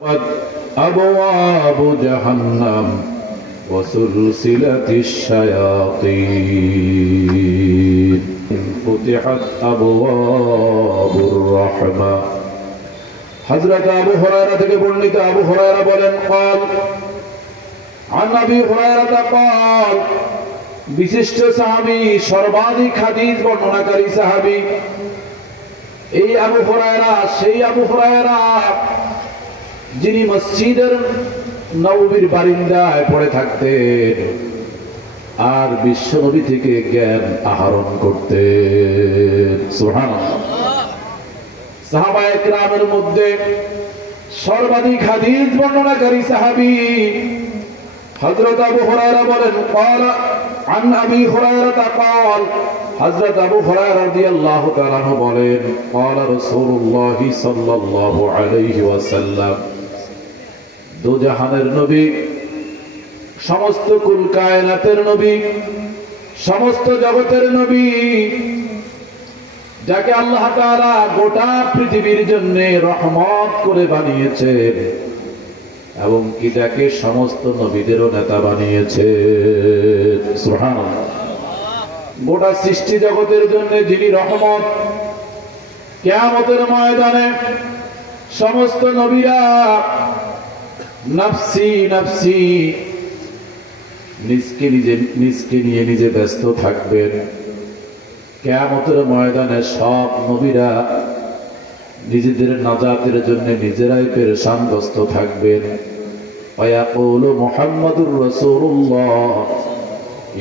أبواب جهنم وسلسلة الشياطين فتحت أبواب الرحمة حضرت أبو هريرة بن أبو هريرة بولن قال عن أبي هريرة قال বিশিষ্ট সাহাবী সর্বাধিক হাদিস বর্ণনাকারী সাহাবী এই আবু হুরায়রা সেই আবু হুরায়রা যিনি মসজিদের নববীর বারিন্দায় পড়ে থাকতেন আর বিশ্বনবী থেকে জ্ঞান আহরণ করতেন। সুবহানাল্লাহ। সাহাবায়ে কেরামের মধ্যে সর্বাধিক হাদিস বর্ণনাকারী সাহাবী হযরত আবু হুরায়রা বলেন قال عن أبي هريرة قال حضرت أبو هريرة رضي الله تعالى عنه বলেন قال رسول الله صلى الله عليه وسلم দো জাহানের নবী, সমস্ত কুল কায়নাতের নবী, সমস্ত জগতের নবী, যাকে আল্লাহ তাআলা গোটা পৃথিবীর জন্য রহমত করে বানিয়েছেন এবং কি যাকে সমস্ত নবীদেরও নেতা বানিয়েছে। সুবহানাল্লাহ। গোটা সৃষ্টি জগতের জন্য যিনি রহমত, কিয়ামতের ময়দানে সমস্ত নবীরা নফসি নফসি নিজকে নিয়ে নিজে ব্যস্ত থাকবেন। কিয়ামতের ময়দানে সব নবীরা নিজেদের নাজাতের জন্য নিজেরাই পেরেশানগ্রস্ত থাকবেন। ওয়ায়াকুলু মুহাম্মাদুর রাসূলুল্লাহ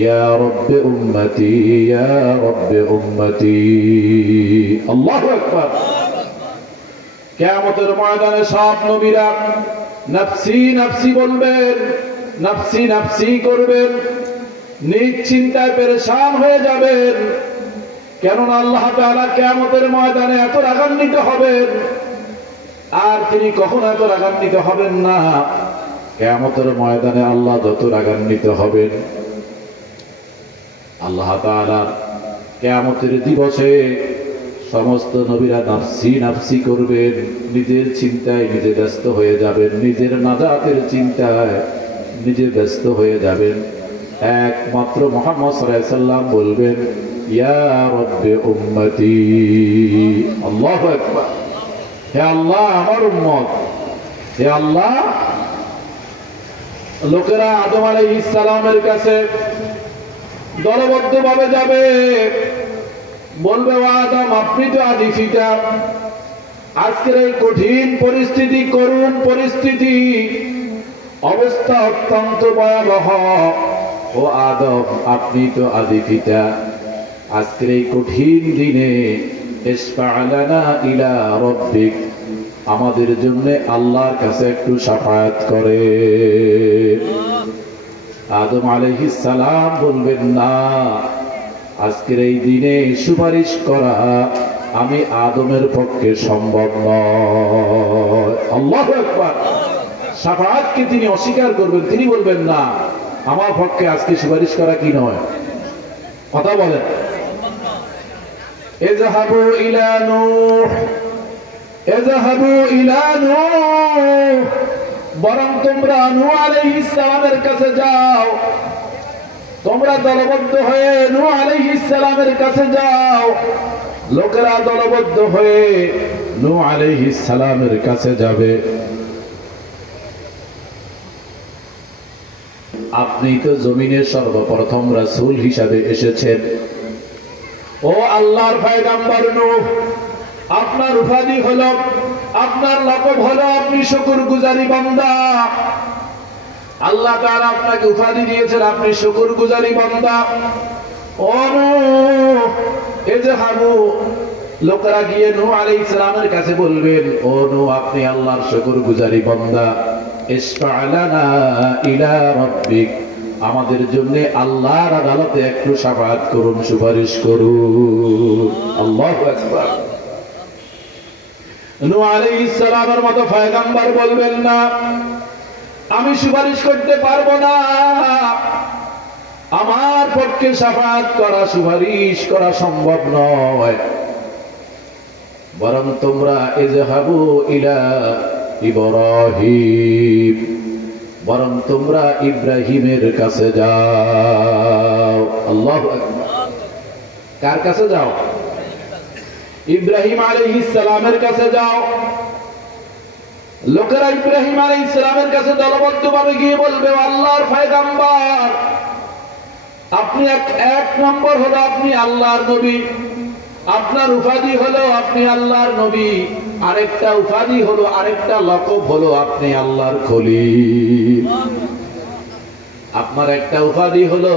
ইয়া রাব্বি উম্মতি ইয়া রাব্বি উম্মতি। আল্লাহু আকবার। কিয়ামতের ময়দানে সব নবীরা নফসি নফসি বলবেন, নফসি নফসি করবেন, নিজ চিন্তায় পেরেশান হয়ে যাবেন। কেননা আল্লাহ তাআলা কিয়ামতের ময়দানে এত রাগান্বিত হবেন, আর তিনি কখনো এত রাগান্বিত হবেন না। কিয়ামতের ময়দানে আল্লাহ যত রাগান্বিত হবেন, আল্লাহ তাআলা কিয়ামতের দিবসে সমস্ত নবীরা নফসি নফসি করবেন, নিজের চিন্তায় নিজে ব্যস্ত হয়ে যাবেন, নিজের নাজাতের চিন্তায় নিজে ব্যস্ত হয়ে যাবেন। একমাত্র মুহাম্মদ সাল্লাল্লাহু আলাইহি ওয়াসাল্লাম বলবেন ইয়া রাব্বি উম্মতি। আল্লাহু আকবার। হে আল্লাহ আমার উম্মত, হে আল্লাহ। লোকেরা আদম আলাইহিস সালামের কাছে দলবদ্ধভাবে যাবে, বলবে ও আদম আপনি তো আদি পিতা, আজকের এই কঠিন পরিস্থিতি, করুণ পরিস্থিতি, অবস্থা অত্যন্ত ভয়াবহ। ও আদম আপনি তো আদি পিতা, আজকের এই কঠিন দিনে ইশফা' লানা ইলা রাব্বিক, আমাদের জন্য আল্লাহর কাছে একটু শাফায়াত করে। আদম আলাইহিস সালাম বলবেন না, আজকের এই দিনে সুপারিশ করা আমি আদমের পক্ষে সম্ভব নয়। আল্লাহু আকবার। শাফায়াতকে তিনি অস্বীকার করবেন, তিনি বলবেন না আমার পক্ষে আজকে সুপারিশ করা কি নয়। কথা বলেন। ইযহাবু ইলা নূহ, ইযহাবু ইলা নূহ, বরং তোমরা নূহ আলাইহিস সালামের কাছে যাও, তোমরা দলবদ্ধ হয়ে নূহ আলাইহিস সালামের কাছে যাও। লোকেরা দলবদ্ধ হয়ে নূহ আলাইহিস সালামের কাছে যাবে। আপনি তো জমিনের সর্বপ্রথম রাসূল হিসাবে এসেছেন। ও আল্লাহর পয়গম্বর নূহ, আপনার উপাধি হলো, আপনার লকব হলো আপনি শুকরগুজারি বান্দা। আল্লাহ তাআলা আপনাকে উপাধি দিয়েছেন আপনি শুকরগুজারি বান্দা। ও নূহ ইযহাবু, লোকেরা গিয়ে নূহ আলাইহিস সালামের কাছে বলবেন ও নূহ আপনি আল্লাহর শুকরগুজারি বান্দা, ইশফা' লানা ইলা রাব্বিক, আমাদের জন্য আল্লাহর আদালতে একটু শাফায়াত করুন, সুপারিশ করুন। আল্লাহু আকবার। নূহ আলাইহিস সালামের মতো পয়গম্বর বলবেন না আমি সুপারিশ করতে পারবো না, আমার পক্ষে শাফায়াত করা, সুপারিশ করা সম্ভব নয়। বরং তোমরা ইযহাবু ইলা ইব্রাহিম, বরং তোমরা ইব্রাহিমের কাছে যাও। আল্লাহু আকবার। কার কাছে যাও? ইব্রাহিম আলাইহিস সালামের কাছে যাও। লোকেরা ইব্রাহিম আলাইহিস সালামের কাছে দলবদ্ধভাবে গিয়ে বলবে, আল্লাহর পয়গম্বর, আপনি এক নম্বর হলো আপনি আল্লাহর নবী, আপনার উপাধি হলো আপনি আল্লাহর নবী, আরেকটা উপাধি হলো, আরেকটা লকব হলো আপনি আল্লাহর খলিল। আপনার একটা উপাধি হলো,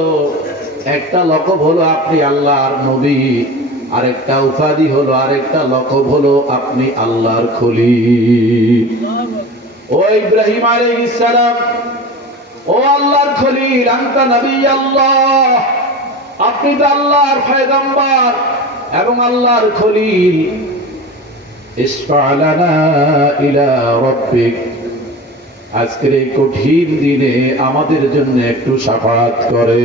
একটা লকব হলো আপনি আল্লাহর নবী, আরেকটা উপাধি হলো, আরেকটা লকব হলো আপনি আল্লাহর খলিল। ও ইব্রাহিম আলাইহিস সালাম, ও আল্লাহর খলিল, আনতা নবী আল্লাহ, আপনি তো আল্লাহর পয়গম্বর এবং আল্লাহর খলিল। ইশফা লানা ইলা রাব্বিক, আজকের এই কঠিন দিনে আমাদের জন্য একটু শাফাআত করে।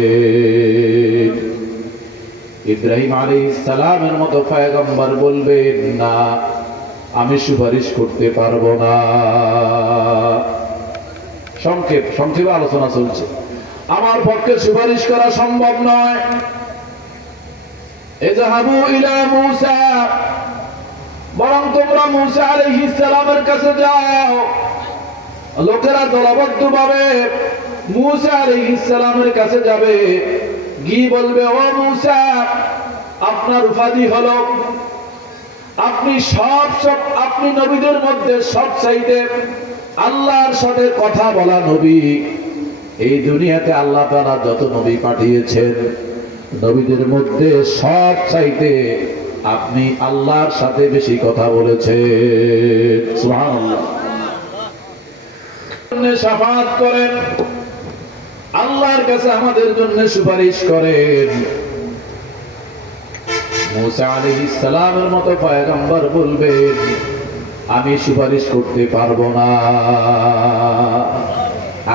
ইব্রাহিম আলাইহিস সালামের মতো পয়গম্বর বলবেন, না, আমি সুপারিশ করতে পারবো না। সংক্ষেপে আলোচনা চলছে, আমার পক্ষে সুপারিশ করা সম্ভব নয়। ইযহাবু ইলা মূসা, বরং তোমরা মূসা আলাইহিস সালামের কাছে যাও। লোকেরা দলবদ্ধভাবে মূসা আলাইহিস সালামের কাছে যাবে, গিয়ে বলবে, ও মূসা, আপনার উপাধি হলো আপনি আপনি নবীদের মধ্যে সবচাইতে আল্লাহর সাথে কথা বলা নবী। এই দুনিয়াতে আল্লাহ তাআলা যত নবী পাঠিয়েছেন, নবীদের মধ্যে সবচাইতে আপনি আল্লাহর সাথে বেশি কথা বলেছেন। সুবহানাল্লাহ। শাফাআত করেন, আল্লাহর কাছে আমাদের জন্য সুপারিশ করেন। মূসা আলাইহিস সালামের মতো পয়গম্বর বলবেন, আমি সুপারিশ করতে পারবো না,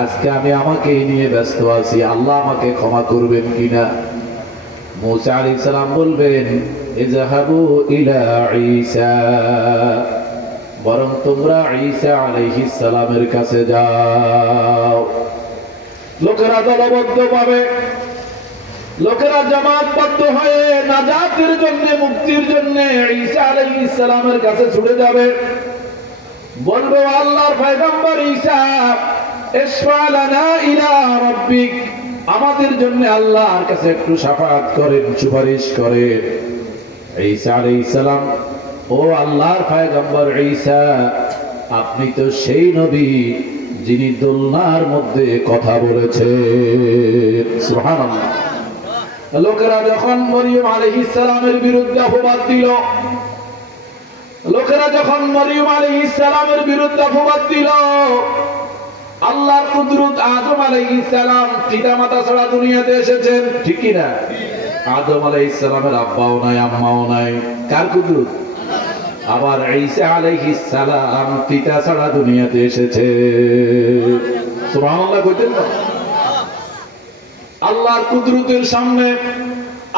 আজকে আমি আমাকে নিয়ে ব্যস্ত আছি, আল্লাহ আমাকে ক্ষমা করবেন কিনা। মূসা আলাইহিস সালাম বলবেন, ইযহাবু ইলা ঈসা, বরং তোমরা ঈসা আলাইহিস সালামের কাছে যাও। লোকেরা দলবদ্ধভাবে, লোকেরা জামাতবদ্ধ হয়ে নাজাতের জন্য, মুক্তির জন্য ঈসা আলাইহিস সালামের কাছে ছুটে যাবে। বলবে, আল্লাহর পয়গম্বর ঈসা, ইশফা লানা ইলা রাব্বিক, আমাদের জন্য আল্লাহর কাছে একটু শাফাআত করেন, সুপারিশ করেন। ঈসা আলাইহিস সালাম, ও আল্লাহর পয়গম্বর ঈসা, আপনি তো সেই নবী যিনি দোলনার মধ্যে কথা বলেছেন। সুবহানাল্লাহ। লোকেরা যখন মরিয়ম আলাইহিস সালামের বিরুদ্ধে অপবাদ দিল, লোকেরা যখন মরিয়ম আলাইহিস সালামের বিরুদ্ধে অপবাদ দিল, আল্লাহর কুদরত, আদম আলাইহিস সালাম পিতামাতা ছাড়া দুনিয়াতে এসেছেন, ঠিক কি না? আদম আলাইহিস সালামের আব্বাও নাই, আম্মাও নাই, কার কুদরত? আবার ঈসা আলাইহিস সালাম পিতা ছাড়া দুনিয়াতে এসেছে। সুবহানাল্লাহ কইতেন না? আল্লাহর কুদরতের সামনে,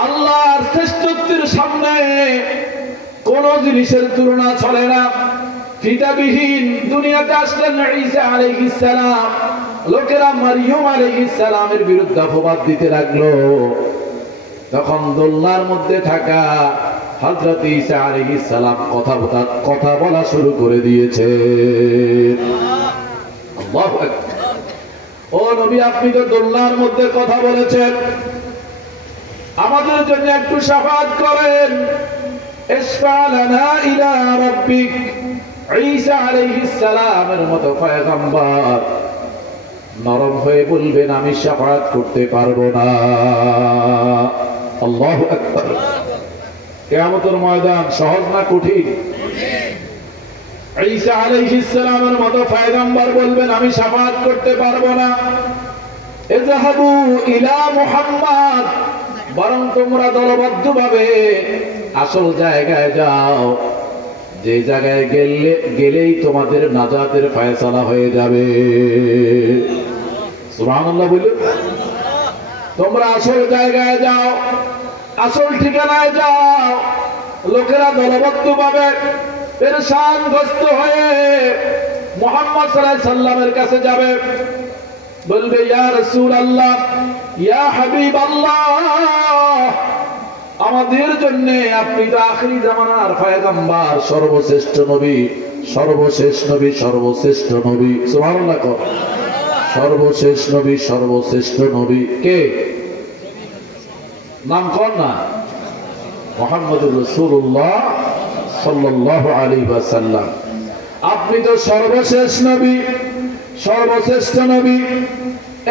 আল্লাহর শ্রেষ্ঠত্বের সামনে কোন জিনিসের তুলনা চলে না। পিতাবিহীন দুনিয়াতে আসলেন ঈসা আলাইহিস সালাম। লোকেরা মারইয়ুম আলাইহিস সালামের বিরুদ্ধে অপবাদ দিতে লাগলো। তখন দোলনার মধ্যে থাকা হযরত ঈসা আলাইহিস সালাম কথা বলা শুরু করে দিয়েছে। আল্লাহু আকবার। ও নবী, আপনি তো দোলনার মধ্যে কথা বলেছেন, আমাদের জন্য একটু শাফাআত করেন। ইশফা লানা ইলা রাব্বিক। ঈসা আলাইহিস সালামের মতো পয়গম্বর নরম হয়ে বলবেন, আমি শাফাআত করতে পারবো না। আল্লাহু আকবার। কিয়ামতের ময়দান সহজ না কঠিন? ঈসা আলাইহিস সালামের মতো পয়গম্বর বলবেন, আমি শাফাআত করতে পারবো না। ইযহাবু ইলা মুহাম্মদ, বরং তোমরা দলবদ্ধভাবে আসল জায়গায় যাও, যে জায়গায় গেলেই তোমাদের নাজাতের ফয়সালা হয়ে যাবে। সুবহানাল্লাহ বলুন। তোমরা আসল জায়গায় যাও, আসল ঠিকানায় যাও। লোকেরা দলবদ্ধভাবে পেরেশানগ্রস্ত হয়ে মুহাম্মদ সাল্লাল্লাহু আলাইহি সাল্লামের কাছে যাবে, বলবে ইয়া রাসূলুল্লাহ, ইয়া হাবিবাল্লাহ, আমাদের জন্য আপনি তো আখিরি জামানার পয়গম্বর, সর্বশ্রেষ্ঠ নবী, সর্বশেষ নবী, সর্বশ্রেষ্ঠ নবী। সুবহানাল্লাহ। সর্বশেষ নবী, সর্বশ্রেষ্ঠ নবী কে? নাম কোন না? মুহাম্মদুর রাসূলুল্লাহ সাল্লাল্লাহু আলাইহি ওয়াসাল্লাম। আপনি তো সর্বশেষ নবী, সর্বশ্রেষ্ঠ নবী।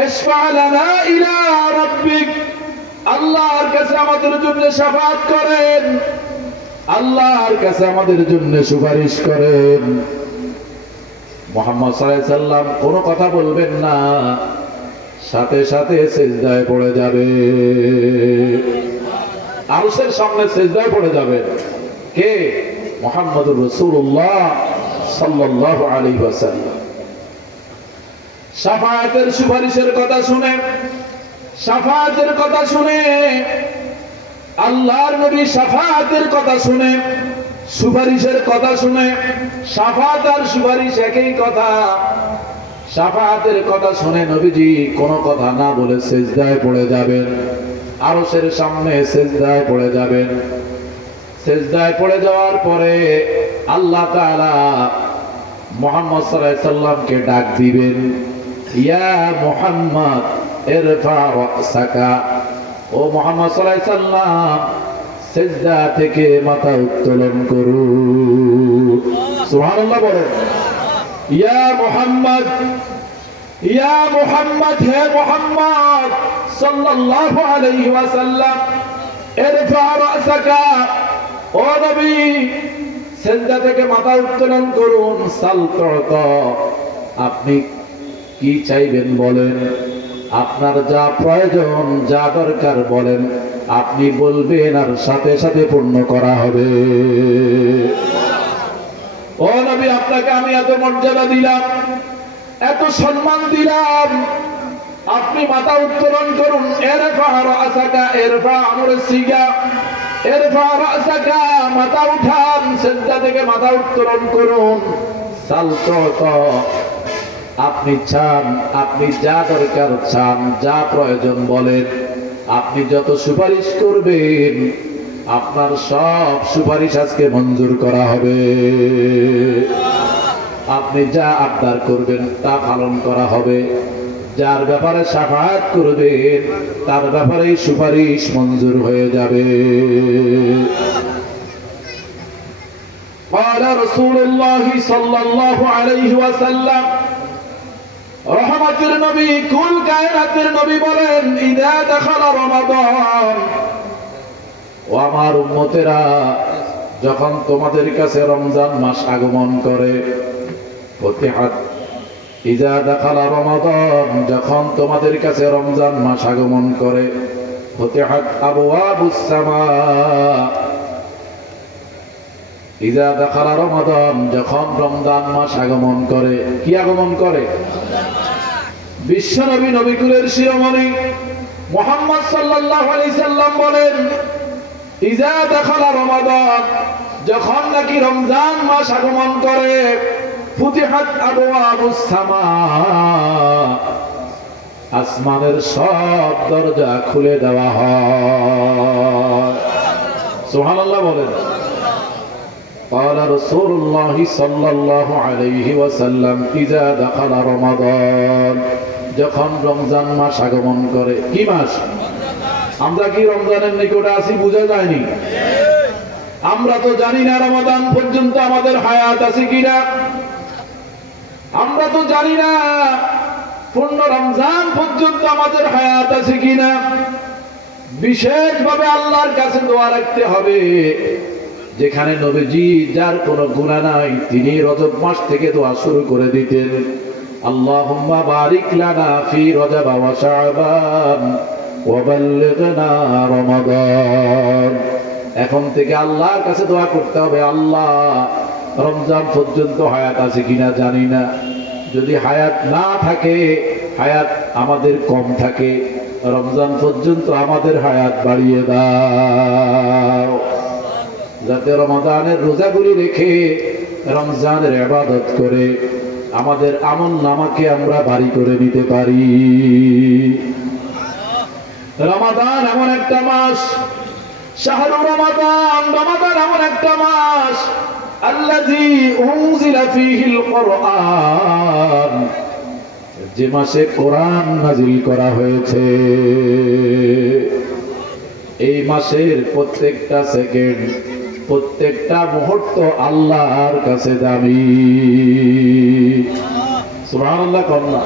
ইশফা লানা ইলা রাব্বিক, আল্লাহর কাছে আমাদের জন্য শাফাআত করেন, আল্লাহর কাছে আমাদের জন্য সুপারিশ করেন। মুহাম্মদ সাল্লাল্লাহু আলাইহি সাল্লাম কোনো কথা বলবেন না, সাথে সাথে সিজদায় পড়ে যাবে, আরশের সামনে সিজদায় পড়ে যাবে। কে? মুহাম্মদুর রাসূলুল্লাহ সাল্লাল্লাহু আলাইহি ওয়াসাল্লাম। শাফাআতের সুপারিশের কথা শুনে, শাফাআতের কথা শুনে, আল্লাহর নবী শাফাআতের কথা শুনে, সুপারিশের কথা শুনে, শাফাআত আর সুপারিশ একই কথা। শাফাআতের কথা শুনে নবীজি কোনো কথা না বলে সিজদায় পড়ে যাবেন, আরশের সামনে সিজদায় পড়ে যাবেন। সিজদায় পড়ে যাওয়ার পরে আল্লাহ তাআলা মুহাম্মদ সাল্লাল্লাহু আলাইহি সাল্লামকে ডাক দিবেন, ইয়া মুহাম্মদ ইরফা রাসাকা, ও মুহাম্মদ সাল্লাল্লাহু আলাইহি সাল্লাম সিজদা থেকে মাথা উত্তোলন করুন। সুবহানাল্লাহ বলেন। ইয়া মুহাম্মদ, ইয়া মুহাম্মদ, হে মুহাম্মদ সাল্লাল্লাহু আলাইহি ওয়াসাল্লাম, ইরফা রাসাকা, ও নবী সিজদা থেকে মাথা উত্তোলন করুন। সাল তুতা, আপনি কি চাইবেন বলেন, আপনার যা প্রয়োজন, যা দরকার বলেন, আপনি বলবেন আর সাথে সাথে পূর্ণ করা হবে। ও নবী, আপনাকে আমি এত মর্যাদা দিলাম, এত সম্মান দিলাম, আপনি মাথা উত্তোলন করুন। ইরফা রাসাকা, ইরফা আমর সিগা, ইরফা রাসাকা, মাথা উঠান, সিজদা থেকে মাথা উত্তোলন করুন। সাল তুতা, আপনি চান, আপনি যা দরকার চান, যা প্রয়োজন বলেন, আপনি যত সুপারিশ করবেন, আপনার সব সুপারিশ আজকে মঞ্জুর করা হবে। আপনি যা আবদার করবেন তা পালন করা হবে। যার ব্যাপারে শাফাআত করবেন তার ব্যাপারে সুপারিশ মঞ্জুর হয়ে যাবে। قال رسول الله صلى الله عليه وسلم, রহমতের নবী, কুল কায়নাতের নবী বলেন, ইদা দাখালা রমাদান, ও আমার উম্মতেরা, যখন তোমাদের কাছে রমজান মাস আগমন করে, ফতিহাত, ইদা দাখালা রমাদান, যখন তোমাদের কাছে রমজান মাস আগমন করে, ফতিহাত আবওয়াবুস সামা, ইদা দাখালা রমাদান, যখন রমজান মাস আগমন করে, কি আগমন করে? বিশ্ব নবী, নবীকুলের শিরোমণি মুহাম্মদ সাল্লাল্লাহু আলাইহি সাল্লাম বলেন, ইজা দাখালা রমাদান, যখন নাকি রমজান মাস আগমন করে, ফুতিহাত আবওয়াবুস সামা, আসমানের সব দরজা খুলে দেওয়া হয়। সুবহানাল্লাহ বলেন। قال رسول الله صلى الله عليه وسلم, إذا دخل رمضان, যখন রমজান মাস আগমন করে। কি মাস? আমরা কি রমজানের নিকটে আছি? বুঝা যায়নি। আমরা তো জানি না রমাদান পর্যন্ত আমাদের হায়াত আছে কিনা, আমরা তো জানি না পূর্ণ রমজান পর্যন্ত আমাদের হায়াত আছে কিনা। বিশেষভাবে আল্লাহর কাছে দোয়া রাখতে হবে। যেখানে নবীজি, যার কোনো গুনাহ নাই, তিনি রজব মাস থেকে দোয়া শুরু করে দিতেন, আল্লাহুম্মা বারিক লানা ফি রজব ওয়া শাবান ওয়া বাল্লিগনা রমাদান। এখন থেকে আল্লাহর কাছে দোয়া করতে হবে, আল্লাহ রমজান পর্যন্ত হায়াত আছে কিনা জানি না, যদি হায়াত না থাকে, হায়াত আমাদের কম থাকে, রমজান পর্যন্ত আমাদের হায়াত বাড়িয়ে দাও, যাতে রমাদানের রোজাগুলি রেখে রমজানের ইবাদত করে আমাদের আমল নামাকে আমরা ভারী করে নিতে পারি। রমাদান এমন একটা মাস, শাহরু রমাদান, রমাদান এমন একটা মাস আল্লাযী উনজিলা ফীহিল কুরআন, যে মাসে কোরআন নাযিল করা হয়েছে। এই মাসের প্রত্যেকটা সেকেন্ড, প্রত্যেকটা মুহূর্ত আল্লাহর কাছে দামি। সুবহানাল্লাহ কন্যা।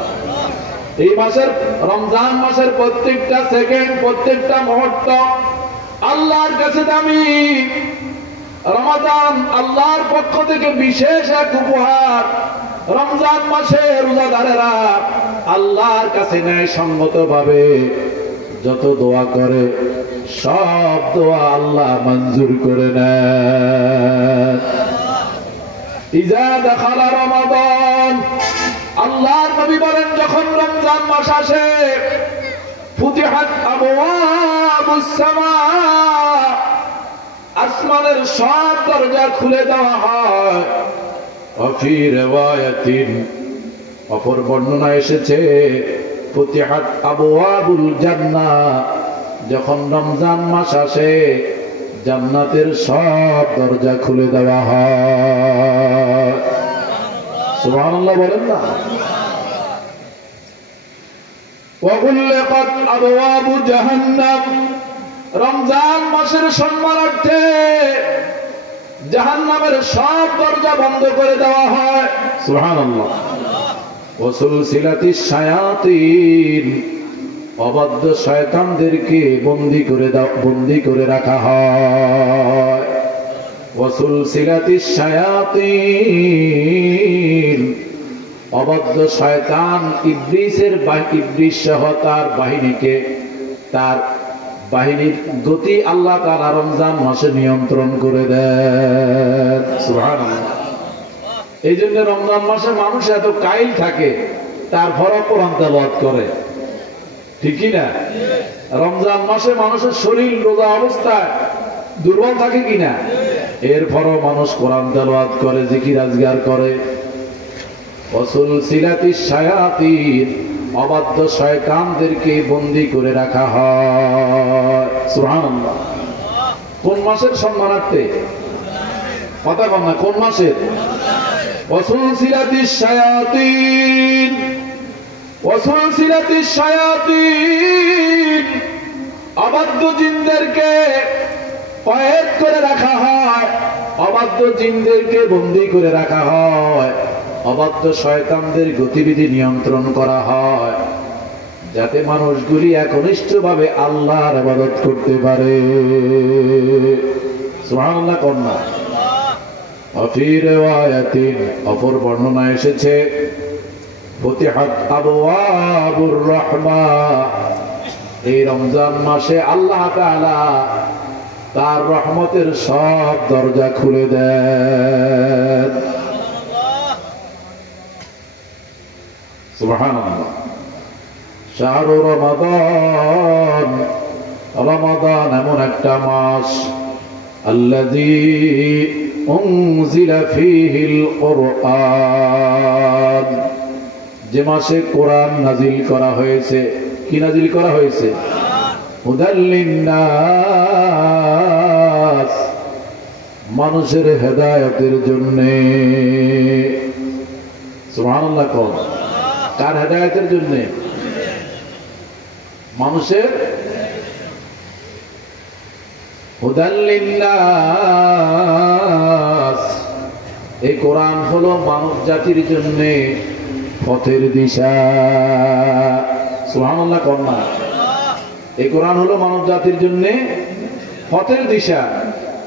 এই মাসের, রমজান মাসের প্রত্যেকটা সেকেন্ড, প্রত্যেকটা মুহূর্ত আল্লাহর কাছে দামি। রমাদান আল্লাহর পক্ষ থেকে বিশেষ এক উপহার। রমজান মাসে রোজাদারেরা আল্লাহর কাছে ন্যায়সঙ্গত ভাবে যত দোয়া করে সব দোয়া আল্লাহ মঞ্জুর করে নেন। ইজা দাখালা রমাদান, আল্লাহর নবী বলেন যখন রমজান মাস আসে, ফুতিহাত আবওয়াবুস সামা, আসমানের সব দরজা খুলে দেওয়া হয়। ওয়াফি রিওয়ায়াতিন, অপর বর্ণনা এসেছে ফুতিহাত আবওয়াবুল জান্নাহ, যখন রমজান মাস আসে জান্নাতের সব দরজা খুলে দেওয়া হয়। সুবহানাল্লাহ বলেন না। ওয়া গুল্লিকাত আবওয়াবু জাহান্নাম, রমজান মাসের সম্মানার্থে জাহান্নামের সব দরজা বন্ধ করে দেওয়া হয়। সুবহানাল্লাহ। ওয়া সুলসিলাতিশ শায়াতিন, অবাধ্য শয়তানদেরকে বন্দী করে রাখা হয়। ওয়া সুলসিলাতিশ শায়াতিন, অবাধ্য শয়তান ইবলিস সহ তার বাহিনীকে, তার বাহিনীর গতি আল্লাহ তাআলা রমজান মাসে নিয়ন্ত্রণ করে দেন। সুবহানাল্লাহ। এই জন্য রমজান মাসে মানুষ এত কাইল থাকে, তারপরও কোরআন তেলাওয়াত করে, ঠিক কি না? রমজান মাসে মানুষের শরীর রোজা অবস্থায় দুর্বল থাকে কিনা, এরপরও মানুষ কোরআন তেলাওয়াত করে, জিকির আজগার করে। ওয়াসুলসিলাতিশ শায়াতিন, অবাধ্য শয়তানদেরকে বন্দী করে রাখা হয়। সুবহানাল্লাহ। কোন মাসের সম্মানার্থে? কথা বল না, কোন মাসের? ওয়াসুলসিলাতিশ শায়াতিন, ওয়াসুলসিলাতিশ শায়াতিন, অবাধ্য জিনদেরকে কয়েদ করে রাখা হয়, অবাধ্য জিনদেরকে বন্দী করে রাখা হয়, অবাধ্য শয়তানদের গতিবিধি নিয়ন্ত্রণ করা হয়, যাতে মানুষগুলি একনিষ্ঠভাবে আল্লাহর ইবাদত করতে পারে। সুবহানাল্লাহ কন্যা। ওয়াফি রিওয়ায়াতিন, অপর বর্ণনা এসেছে ফুতিহাত আবওয়াবুর রাহমা, এই রমজান মাসে আল্লাহ তাআলা তার রহমতের সব দরজা খুলে দেন। সুবহানাল্লাহ। শাহরু রমাদান, রমাদান এমন একটা মাস আল্লাযী উনজিলা ফীহিল কুরআন, যে মাসে কোরআন নাজিল করা হয়েছে। কি নাজিল করা হয়েছে? হুদাল লিন্নাস, মানুষের হেদায়েতের জন্য। সুবহানাল্লাহ। কার হেদায়েতের জন্য? মানুষের। হুদাল লিন্নাস, এই কোরআন হলো মানব জাতির জন্য পথের দিশা। সুবহানাল্লাহ কন্যা। এই কোরআন হলো মানব জাতির জন্য পথের দিশা।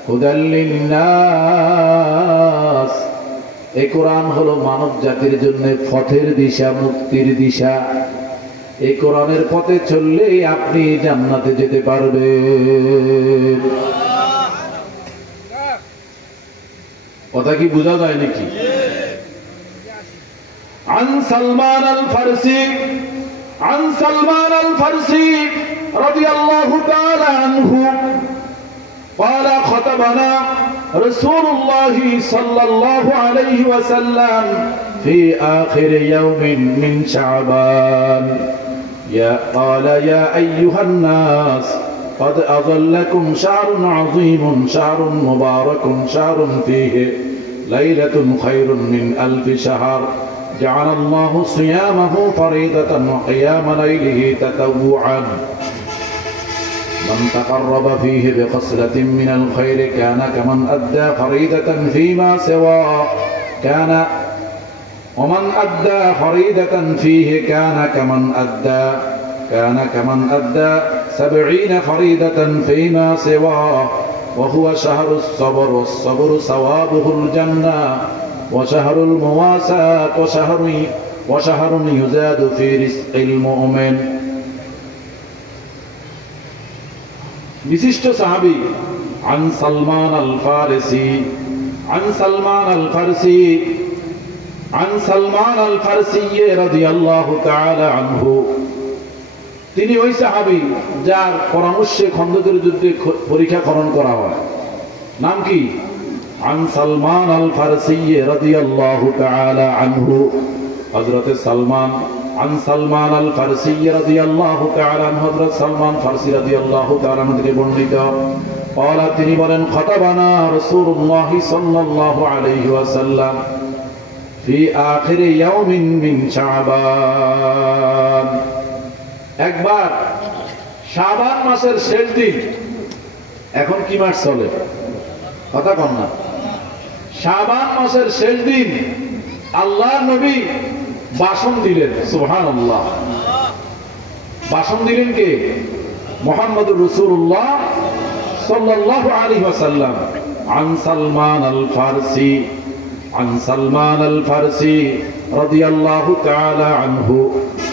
হুদাল লিন্নাস, এই কোরআন হলো মানব জাতির জন্য পথের দিশা, মুক্তির দিশা। এই কোরআনের পথে চললেই আপনি জান্নাতে যেতে পারবেন। কথা কি বোঝা যায় নাকি? عن سلمان الفارسي رضي الله تعالى عنه قال خطبنا رسول الله صلى الله عليه وسلم في آخر يوم من شعبان قال يا أيها الناس قد أظلكم شهر عظيم شهر مبارك شهر فيه ليلة خير من 1000 شهر جعل الله صيامه فريضة وقيام ليله تطوعا من تقرب فيه بخصلة من الخير كان كمن أدى فريضة فيما سواه ومن أدى فريضة فيه كان كمن أدى 70 فريضة فيما سواه وهو شهر الصبر والصبر ثوابه الجنة وشهر المواساة وشهر يزاد في رزق المؤمن বিশিষ্ট সাহাবী عن سلمان الفارسي رضي الله تعالى عنه তিনি ওই সাহাবী যার পরামর্শে খন্দকের যুদ্ধে পরীক্ষাকরণ করা হয় নাম কি عن سلمان الفارسي رضي الله تعالى عنه حضرت سلمان عن سلمان الفارسي رضي الله تعالى عنه حضرت سلمان فارسي رضي الله تعالى عنه থেকে বর্ণিত قال তিনি বলেন خطبنا رسول الله صلى الله عليه وسلم في آخر يوم من شعبان একবার শাবান মাসের শেষ দিন এখন কি মাস চলে কথা কম না শাবান মাসের শেষ দিন আল্লাহর নবী ভাষণ দিলেন সুবহানাল্লাহ ভাষণ দিলেন কে মুহাম্মদুর রাসূলুল্লাহ সাল্লাল্লাহু আলাইহি ওয়াসাল্লাম عن سلمان الفارسي رضي الله تعالى عنه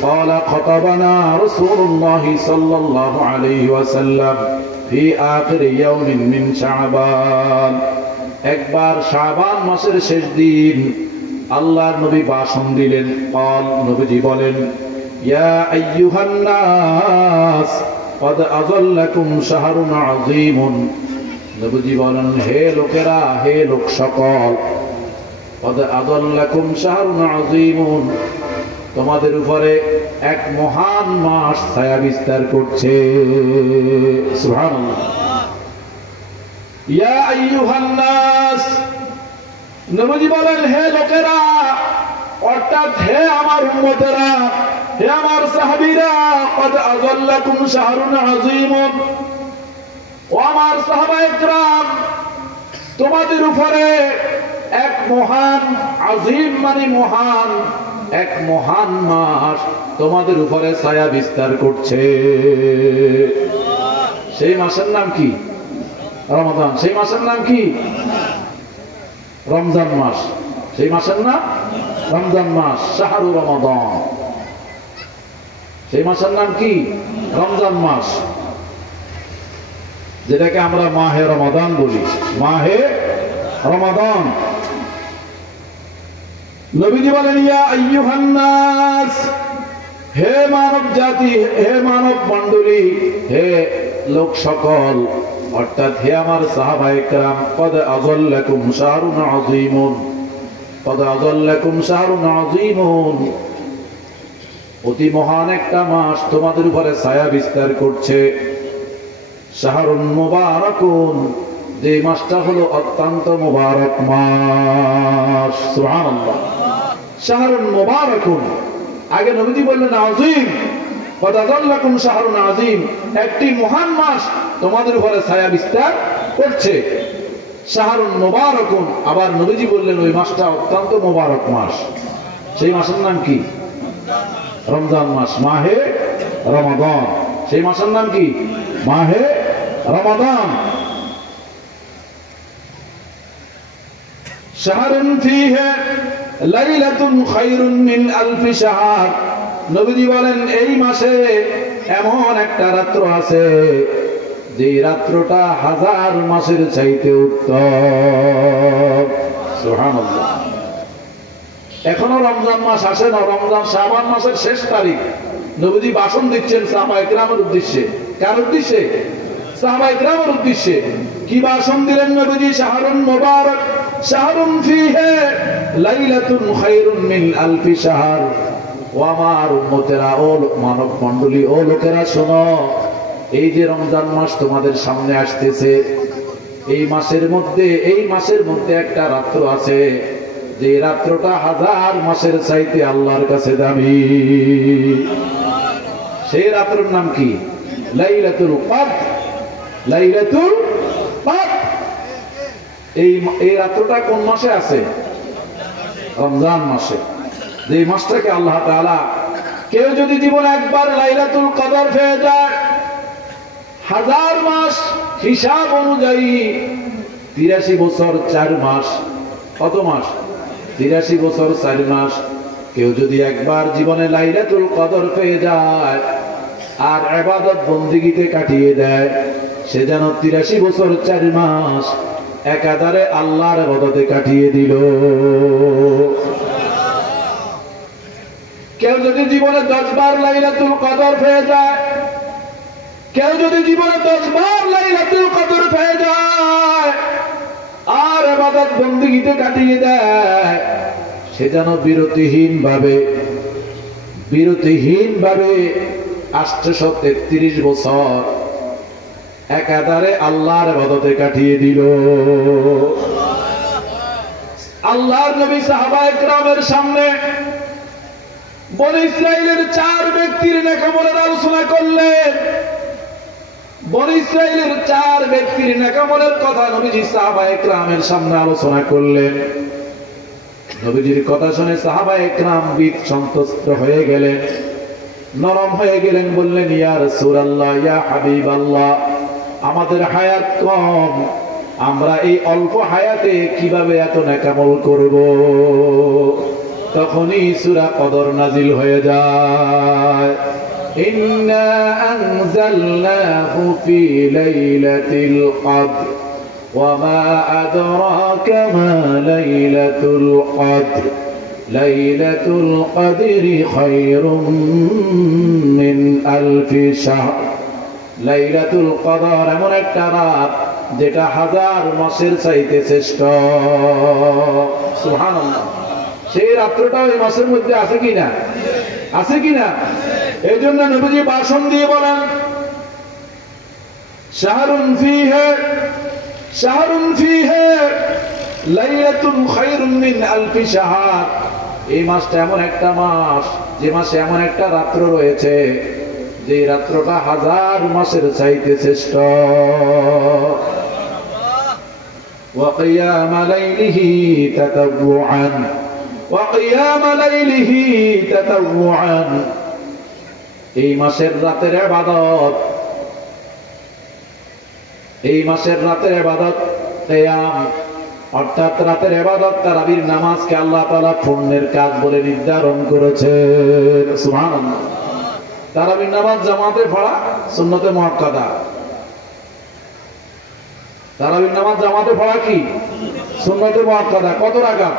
قال خطبنا رسول الله صلى الله عليه وسلم في آخر يوم من شعبان একবার শাবান মাসের শেষ দিন আল্লাহর নবী ভাষণ দিলেন قال নবীজি বলেন يا أيها الناس قد أظلكم شهر عظيم নবীজি বলেন হে লোকেরা হে লোক সকল قد أظلكم شهر عظيم তোমাদের উপরে এক মহান মাস ছায়া বিস্তার করছে সুবহানাল্লাহ ইয়া আইয়ুহান নাস নবীজি বলেন হে লোকেরা অর্থাৎ হে আমার উম্মতেরা হে আমার সাহাবীরা قد أظلكم شهر عظيم ও আমার সাহাবায়ে کرام তোমাদের উপরে এক মহান আজিম মানে মহান এক মহান মাস তোমাদের উপরে ছায়া বিস্তার করছে সেই মাসের নাম কি রমাদান সেই মাসের নাম কি রমজান মাস সেই মাসের নাম রমজান মাস শাহরু রমাদান সেই মাসের নাম কি রমজান মাস যেটাকে আমরা মাহে রমাদান বলি মাহে রমাদান নবীজি বলেন ইয়া আইয়ুহান নাস হে মানব জাতি হে মানব মণ্ডলী হে লোক সকল অর্থাৎ হে আমার সাহাবায়ে کرام قد أظلكم شهر عظيم قد أظلكم شهر عظيم অতি মহান একটা মাস তোমাদের উপরে ছায়া বিস্তার করছে শাহরুন মুবারাকুন যে মাসটা হলো অত্যন্ত মুবারক মাস সুবহানাল্লাহ শাহরুন মুবারাকুন আগে নবীজি বললেন আযীম قد أظلكم شهر عظيم একটি মহান মাস তোমাদের উপরে ছায়া বিস্তার করছে শাহরুন মুবারাকুন আবার নবীজি বললেন ওই মাসটা অত্যন্ত মুবারক মাস সেই মাসের নাম কি রমজান মাস মাহে রমাদান সেই মাসের নাম কি মাহে রমাদান শাহরুন ফীহি লাইলাতুন খায়রুন মিন 1000 শাহর নবীজি বলেন এই মাসে এমন একটা রাত্র আছে যে রাত্রটা 1000 মাসের চাইতে উত্তম সুবহানাল্লাহ এখনো রমজান মাস আসে না রমজান শাবান মাসের শেষ তারিখ নবীজি ভাষণ দিচ্ছেন সাহাবায়ে কেরামের উদ্দেশ্যে কার উদ্দেশ্যে সাহাবায়ে কেরামের উদ্দেশ্যে কি ভাষণ দিলেন নবীজি? শাহরুন মুবারক, শাহরুন ফীহি লাইলাতুন খায়রুন মিন আলফি শাহর। ও আমার উম্মতেরা, ও মানব মণ্ডলী, ও লোকেরা শোনো, এই যে রমজান মাস তোমাদের সামনে আসতেছে, এই মাসের মধ্যে একটা রাত্র আছে, যে রাত্রটা 1000 মাসের চাইতে আল্লাহর কাছে দামি। সেই রাত্রের নাম কি? লাইলাতুল কদর। লাইলাতুল কদর। এই রাত্রটা কোন মাসে আছে? রমজান মাসে। যে মাসটাকে আল্লাহ তাআলা, কেউ যদি জীবনে একবার লাইলাতুল কদর পেয়ে যায়, 1000 মাস হিসাব অনুযায়ী 83 বছর 4 মাস। কত মাস? 83 বছর 4 মাস। কেউ যদি একবার জীবনে লাইলাতুল কদর পেয়ে যায় আর ইবাদত বন্দেগীতে কাটিয়ে দেয়, সে যেন 83 বছর 4 মাস একাধারে আল্লাহর ইবাদতে কাটিয়ে দিল। কেউ যদি জীবনে 10 বার লাইলাতুল কদর পেয়ে যায়, কেউ যদি জীবনে 10 বার লাইলাতুল কদর পেয়ে যায় আর ইবাদত বন্দেগীতে কাটিয়ে দেয়, সে যেন বিরতিহীন ভাবে 833 বছর একাধারে আল্লাহর ইবাদতে কাটিয়ে দিল। আল্লাহর নবী সাহাবায়ে কেরামের সামনে বনী ইসরাইলের 4 ব্যক্তির নেকামলের আলোচনা করলেন। বনী ইসরাইলের 4 ব্যক্তির নেকামলের কথা নবীজি সাহাবায়ে কেরামের সামনে আলোচনা করলেন। নবীজির কথা শুনে সাহাবায়ে কেরাম বিত সন্তুষ্ট হয়ে গেলেন, নরম হয়ে গেলেন, বললেন, ইয়া রাসূলুল্লাহ, ইয়া হাবিবাল্লাহ, আমাদের হায়াত কম, আমরা এই অল্প হায়াতে কিভাবে এত নেকামল করব? তখনই সূরা কদর নাজিল হয়ে যায়। ইন্না আনজালনাহু ফি লাইলাতিল কদর ওয়া মা আদরাকা মা লাইলাতুল কদর লাইলাতুল কদরি খায়রুম মিন আলফি শাহর। লাইলাতুল কদর এমন একটা রাত যেটা 1000 মাসের চাইতে শ্রেষ্ঠ। সুবহানাল্লাহ। সেই রাত্রটা ওই মাসের মধ্যে আছে কিনা? আছে কিনা? এই জন্য নবীজি ভাষণ দিয়ে বলেন, শাহরুন ফীহি লাইলাতুন খায়রুম মিন আলফি শাহর। এই মাসটা এমন একটা মাস, যে মাসে এমন একটা রাত্র রয়েছে, যে রাত্রটা 1000 মাসের চাইতে শ্রেষ্ঠ। ওয়া কিয়াম লাইলিহি তাতাওয়ুআন, ওয়া কিয়াম লাইলিহি তাতাওয়ুআন। এই মাসের রাতের ইবাদত, এই মাসের রাতের ইবাদত কিয়াম, অর্থাৎ রাতের ইবাদত তারাবির নামাজকে আল্লাহ তাআলা পুণ্যের কাজ বলে নির্ধারণ করেছেন। সুবহানাল্লাহ। তারাবির নামাজ জামাতে পড়া সুন্নতে মুআক্কাদা। তারাবির নামাজ জামাতে পড়া কি? সুন্নতে মুআক্কাদা। কত রাকাত?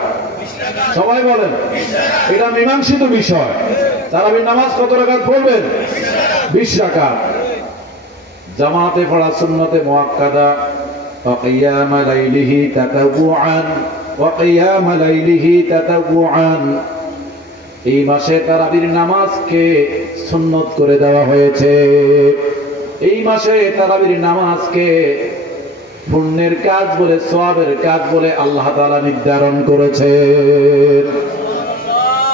সবাই বলেন। এটা মীমাংসিত বিষয়। তারাবির নামাজ কত রাকাত পড়বেন? 20 রাকাত। জামাতে পড়া সুন্নতে মুআক্কাদা। ওয়া কিয়াম লাইলিহি তাতাওয়ুআন, ওয়া কিয়াম লাইলিহি তাতাওয়ুআন। এই মাসে তারাবির নামাজকে সুন্নত করে দেওয়া হয়েছে। এই মাসে তারাবির নামাজকে পুণ্যের কাজ বলে, সওয়াবের কাজ বলে আল্লাহ তাআলা নির্ধারণ করেছেন।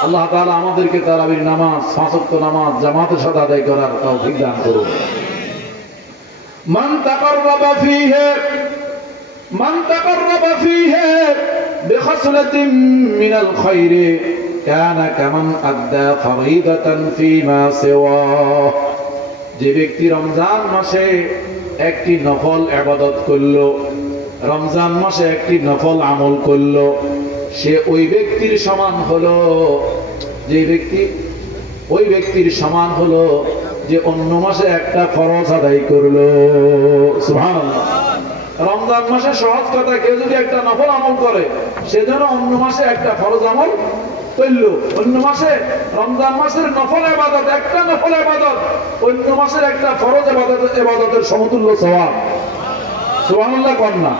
আল্লাহ তাআলা আমাদেরকে তারাবির নামাজ, 5 ওয়াক্ত নামাজ জামাতের সাথে আদায় করার তৌফিক দান করুন। মান তাকাররাবা ফীহি বিখাসলাতিন মিনাল খায়রি কানা কামান আদ্দা ফরিদাতান ফীমা সিওয়া। যে ব্যক্তি রমজান মাসে একটি নফল ইবাদত করলো, রমজান মাসে একটি নফল আমল করলো, সে ওই ব্যক্তির সমান হলো, ওই ব্যক্তির সমান হলো যে অন্য মাসে একটা ফরজ আদায় করলো। সুবহানাল্লাহ। রমজান মাসে সহজ কথা, কেউ যদি একটা নফল আমল করে, সেজন্য অন্য মাসে একটা ফরজ আমল করল, অন্য মাসে রমজান মাসের নফল ইবাদত, একটা নফল ইবাদত অন্য মাসের একটা ফরজ ইবাদতের সমতুল্য সওয়াব। সুবহানাল্লাহ কন্যা।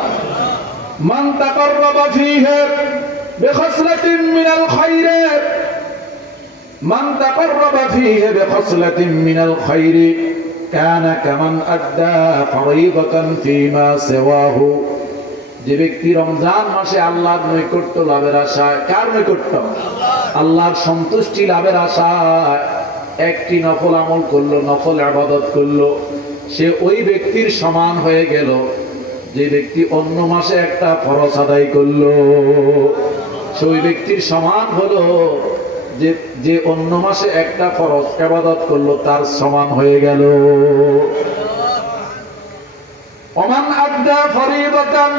মান তাকাররাবা ফীহি বিখসলাতিন মিনাল খায়রি, মান তাকাররাবা ফীহি বিখসলাতিন মিনাল খায়রি কানা কামান আদ্দা ফরীদাতান ফীমা সিওয়াহু। যে ব্যক্তি রমজান মাসে আল্লাহর নৈকট্য লাভের আশায়, কার নৈকট্য? আল্লাহর সন্তুষ্টি লাভের আশায় একটি নফল আমল করলো, নফল ইবাদত করলো, সে ওই ব্যক্তির সমান হয়ে গেল যে ব্যক্তি অন্য মাসে একটা ফরজ আদায় করলো। সে ওই ব্যক্তির সমান হলো যে অন্য মাসে একটা ফরজ ইবাদত করলো, তার সমান হয়ে গেল। ওমান আদ্দা ফরীদাতান,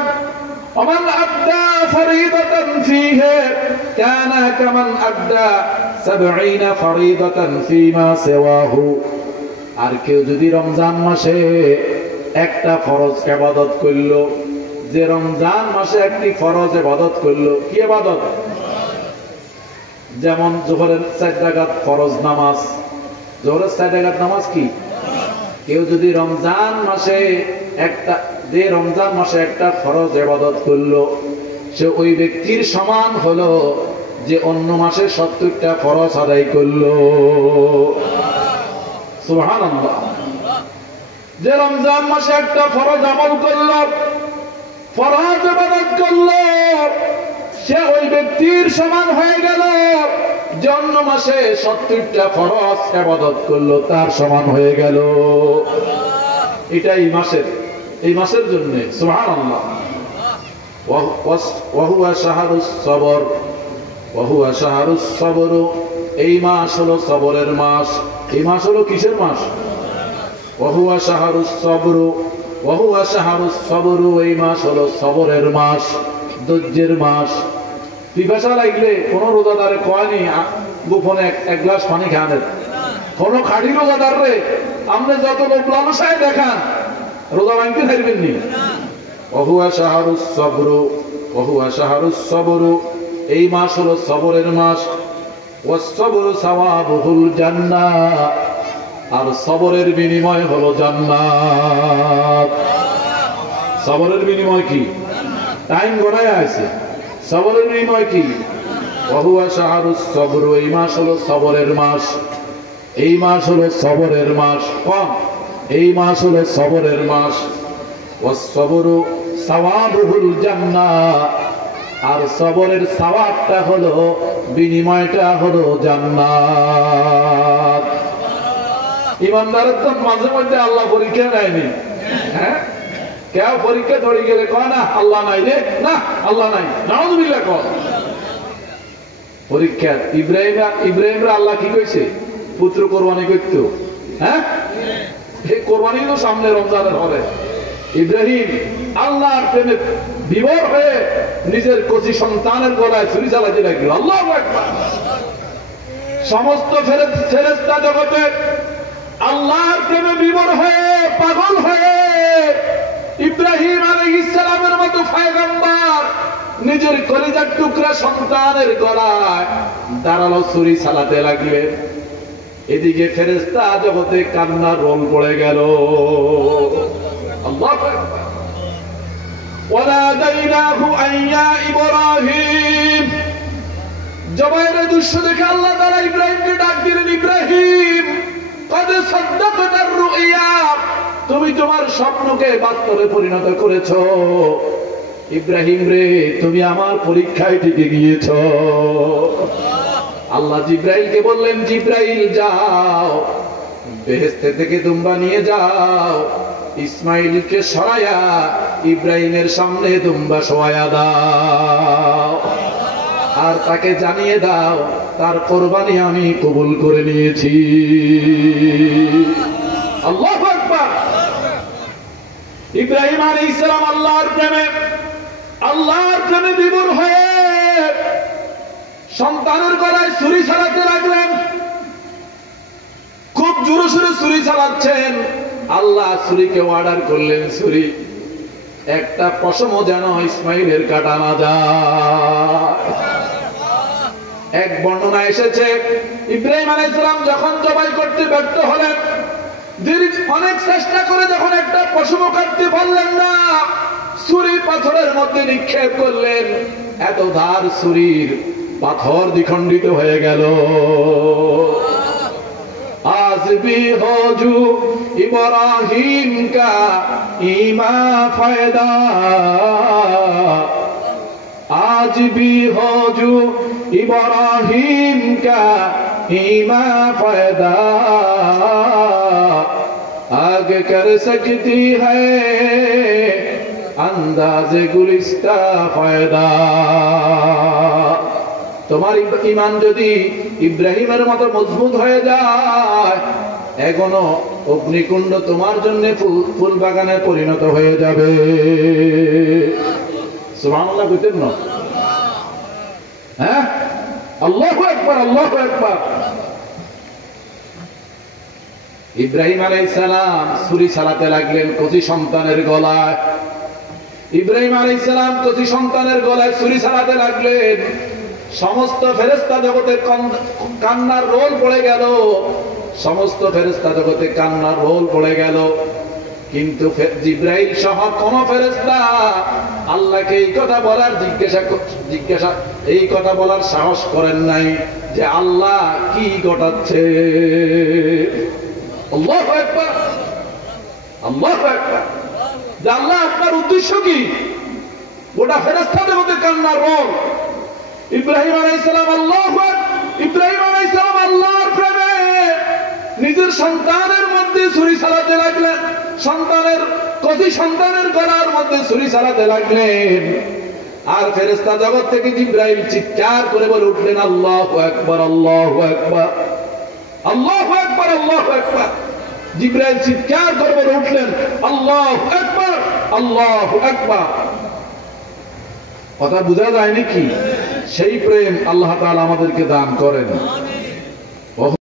ওমান আদ্দা ফরীদাতান ফীহি কানা কামান আদ্দা 70 ফরীদাতান ফীমা সিওয়াহু। আর কেউ যদি রমজান মাসে একটা ফরজ ইবাদত করলো, যে রমজান মাসে একটি ফরজ ইবাদত করলো, কি ইবাদত? যেমন যোহরের 4 রাকাত ফরজ নামাজ, যোহরের 4 রাকাত নামাজ কি? কেউ যদি রমজান মাসে একটা ফরজ ইবাদত করলো, সে ওই ব্যক্তির সমান হলো যে অন্য মাসে 70টা ফরজ আদায় করলো। সুবহানাল্লাহ। যে রমজান মাসে একটা ফরজ আমল করলো, ফরজ ইবাদত করলো, সে ওই ব্যক্তির সমান হয়ে গেল যে অন্য মাসে 70টা ফরজ ইবাদত করলো, তার সমান হয়ে গেল। এটা এই মাসের জন্য। সুবহানাল্লাহ। ওয়া হুয়া শাহরুস সবর, ওয়া হুয়া শাহরুস সবর। এই মাস হলো সবরের মাস। এই মাস হলো কিসের মাস? ওয়া হুয়া শাহরুস সবর, ওয়া হুয়া শাহরুস সবর। এই মাস হলো সবরের মাস, ধৈর্যের মাস। পিপাসা লাগলে কোন রোজাদারে কয়নি গোপনে এক গ্লাস পানি খানের? কোন খাঁটি রোজাদার রে আপনি যত লোক লালসায় দেখান, রোজা ভাঙতে থাকবেন নি। ওয়া হুয়া শাহরুস সবর, ওয়া হুয়া শাহরুস সবর। এই মাস হলো সবরের মাস। ওয়াস সবরু সাওয়াবুল জান্নাহ। আর সবরের বিনিময় হলো জান্নাত। সবরের বিনিময় কি? টাইম গড়ায় আছে। সবরের বিনিময় কি? ওয়া হুয়া শাহরুস সবর। এই মাস হলো সবরের মাস। এই মাস হলো সবরের মাস। কম, এই মাস হলো সবরের মাস। ওয়াস সবরু সাওয়াবুল জান্নাহ। আর সবরের সওয়াবটা হলো, বিনিময়টা হলো জান্নাত। ইমানদারের তো মাঝে মধ্যে আল্লাহ পরীক্ষা নেয়নি। হ্যাঁ, কেউ পরীক্ষা ধরে গেলে কয় না আল্লাহ নাই রে, না আল্লাহ নাই, নাউযুবিল্লাহ কয়। পরীক্ষা ইব্রাহিমরা আল্লাহ কি কইছে? পুত্র কোরবানি করতে। হ্যাঁ, এই কোরবানি তো সামনে রমজানের হবে। ইব্রাহিম আল্লাহর প্রেমে বিভোর হয়ে নিজের কচি সন্তানের গলায় ছুরি চালাতে লাগলো। আল্লাহু আকবার। সমস্ত ফেরেশতা জগতে আল্লাহর প্রেমে বিভোর হয়ে, পাগল হয়ে ইব্রাহিম আলাইহিস সালামের মতো পয়গম্বর নিজের কলিজার টুকরা সন্তানের গলায় দাঁড়ালো ছুরি চালাতে লাগলেন। এদিকে ফেরেশতা জগতে কান্নার রোল পড়ে গেল। আল্লাহু আকবার। ওয়ানাদাইনাহু আইয়া ইব্রাহিম। জবাইরের দৃশ্য দেখে আল্লাহ তাআলা ইব্রাহিমকে ডাক দিলেন, ইব্রাহিম কদ সাদ্দাকতার রুইয়া। তুমি তোমার স্বপ্নকে বাস্তবে পরিণত করেছো। ইব্রাহিম রে, তুমি আমার পরীক্ষায় টিকে গিয়েছো। আল্লাহ জিব্রাইলকে বললেন, জিব্রাইল যাও, বেহেশত থেকে দুম্বা নিয়ে যাও, ইসমাইলকে সরায়া ইব্রাহিমের সামনে দুম্বা শোয়ায়া দাও, আর তাকে জানিয়ে দাও তার কোরবানি আমি কবুল করে নিয়েছি। আল্লাহু আকবার। ইব্রাহিম আলাইহিস সালাম আল্লাহর প্রেমে বিভোর হয়ে সন্তানের গলায় ছুরি চালাতে লাগলেন। খুব জোরে সোরে ছুরি চালাচ্ছেন। আল্লাহ ছুরিকে অর্ডার করলেন, ছুরি একটা পশমও যেন ইসমাইলের কাটা না যায়। এক বর্ণনা এসেছে ইব্রাহিম আলাইহিস সালাম যখন জবাই করতে ব্যর্থ হলেন, অনেক চেষ্টা করে যখন একটা পশু কাটতে পারলেন না, ছুরি পাথরের মধ্যে নিক্ষেপ করলেন, এত ধার ছুরির পাথর দ্বিখণ্ডিত হয়ে গেল। আজ ভি হজু ইব্রাহিম কা ইমা ফায়দা, आज भी हो जो इब्राहिम का ईमा फायदा, आगे कर सकती है अंदाज़े गुलिस्ता फायदा। তোমার ঈমান যদি ইব্রাহিমের মতো মজবুত হয়ে যায়, এখনো অগ্নিকুণ্ড তোমার জন্য ফুল বাগানে পরিণত হয়ে যাবে। সুবহানাল্লাহ কইতেন না? হ্যাঁ, আল্লাহু আকবার, আল্লাহু আকবার। ইব্রাহিম আলাইহিস সালাম ছুরি চালাতে লাগলেন কচি সন্তানের গলায়। ইব্রাহিম আলাইহিস সালাম কচি সন্তানের গলায় ছুরি চালাতে লাগলেন, সমস্ত ফেরেশতা জগতে কান্নার রোল পড়ে গেল, সমস্ত ফেরেশতা জগতে কান্নার রোল পড়ে গেল। কিন্তু জিব্রাইল সহ কোন ফেরেশতা আল্লাহকে এই কথা বলার জিজ্ঞাসা এই কথা বলার সাহস করেন নাই যে আল্লাহ কি ঘটাচ্ছে। আল্লাহু আকবার, আল্লাহু আকবার। যে আল্লাহ আপনার উদ্দেশ্য কি? গোটা ফেরেশতাদের মধ্যে কান্নার রোল। ইব্রাহিম আলাইহিস সালাম ইব্রাহিম আলাইহিস সালাম আল্লাহর প্রেমে নিজের সন্তানের মধ্যে ছুরি চালাতে লাগলেন, কচি সন্তানের গলার মধ্যে ছুরি চালাতে লাগলেন। আর ফেরেশতা জগৎ থেকে জিব্রাইল চিৎকার করে বলে উঠলেন, আল্লাহু আকবার, আল্লাহু আকবার, আল্লাহু আকবার, আল্লাহু আকবার। জিব্রাইল চিৎকার করে বলে উঠলেন, আল্লাহু আকবার, আল্লাহু আকবার। কথা বোঝা যায় নাকি? সেই প্রেম আল্লাহ তাআলা আমাদেরকে দান করেন।